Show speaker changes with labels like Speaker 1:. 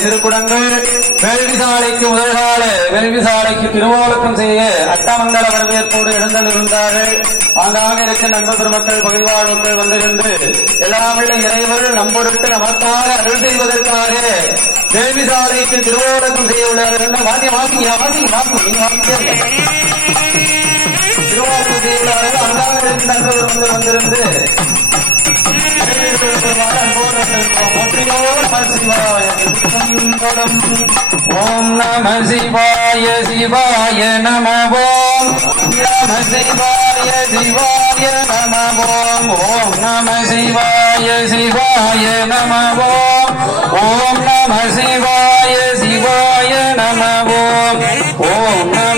Speaker 1: திருக்குடங்கள் வேள்விசாலைக்கு முதல் வேள்விசாலைக்கு திருவோலக்கம் செய்ய அட்டமங்கல வரவேற்போடு எழுந்தள்ளிருந்தார்கள் ஆங்காக இருக்க நண்பர் பெருமக்கள் பகிர்வாழ்வுகள் வந்திருந்து எல்லாமுள்ள இறைவர்கள் நம்பொருட்டு நமக்காக அருள் செய்வதற்காக வேள்விசாலைக்கு திருவோலக்கம் செய்ய உள்ளார்கள். வாங்கி வாங்கி வாசி வாசி நீங்க வாசிக்க நண்பர் ஓம் நம சிவாய சிவாய நம ஓம் நம சிவாய சிவாய நம ஓம் ஓம் நம சிவாய சிவாய நம ஓம் ஓம் நம சிவாய சிவாய நம ஓம் ஓம் நம